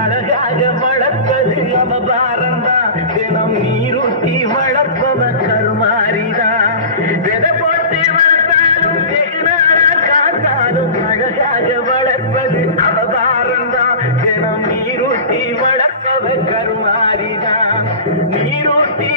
அழகாக வளர்ப்பது அவதாரம் தான் தினம் நீரூட்டி வளர்ப்பதற்கு நீரோட்டி